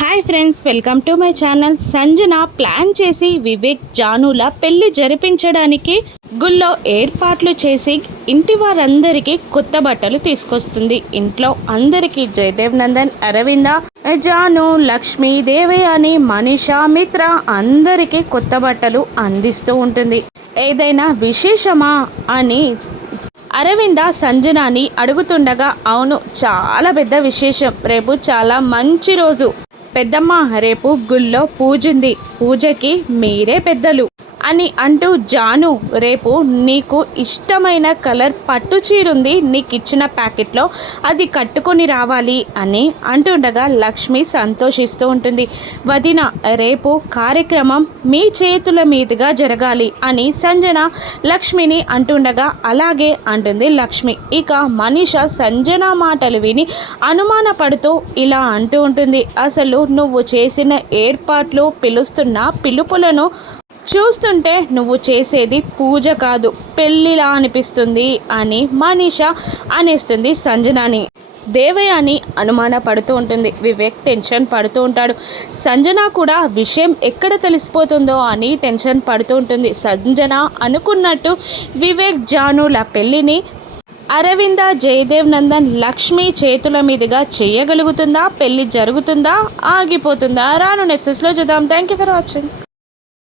Hi friends, welcome to my channel. Sanjana plan చేసి వివేక్ జానుల పెళ్లి జరిపించడానికి గుళ్ళో ఏర్పాట్లు చేసి ఇంటి వారందరికీ కొత్త బట్టలు తీసుకొస్తుంది. ఇంట్లో అందరికీ జయదేవ్ నందన్, అరవింద, జాను, లక్ష్మి, దేవయాని, మనీషా, మిత్ర అందరికీ కొత్త బట్టలు అందిస్తూ ఉంటుంది. ఏదైనా విశేషమా అని అరవింద సంజనాని అడుగుతుండగా, అవును, చాలా పెద్ద విశేషం. రేపు చాలా మంచి రోజు పెద్దమ్మ, రేపు గుళ్ళో పూజుంది, పూజకి మీరే పెద్దలు అని అంటూ, జాను, రేపు నీకు ఇష్టమైన కలర్ పట్టు చీరుంది, నీకు ఇచ్చిన ప్యాకెట్లో అది కట్టుకొని రావాలి అని అంటుండగా లక్ష్మి సంతోషిస్తూ ఉంటుంది. వదిన, రేపు కార్యక్రమం మీ చేతుల మీదుగా జరగాలి అని సంజన లక్ష్మిని అంటుండగా, అలాగే అంటుంది లక్ష్మి. ఇక మనీష సంజన మాటలు విని అనుమానపడుతూ ఇలా అంటూ ఉంటుంది. అసలు నువ్వు చేసిన ఏర్పాట్లు, పిలుస్తున్న పిలుపులను చూస్తుంటే నువ్వు చేసేది పూజ కాదు, పెళ్ళిలా అనిపిస్తుంది అని మనీష అనేస్తుంది సంజనాని. దేవయాని అనుమాన పడుతూ ఉంటుంది. వివేక్ టెన్షన్ పడుతూ ఉంటాడు. సంజన కూడా విషయం ఎక్కడ తెలిసిపోతుందో అని టెన్షన్ పడుతూ ఉంటుంది. సంజన అనుకున్నట్టు వివేక్ జానుల పెళ్ళిని అరవింద, జయదేవ్ నందన్, లక్ష్మి చేతుల మీదుగా చేయగలుగుతుందా? పెళ్ళి జరుగుతుందా? ఆగిపోతుందా? రాను నెప్సెస్లో చూద్దాం. Thank you for watching.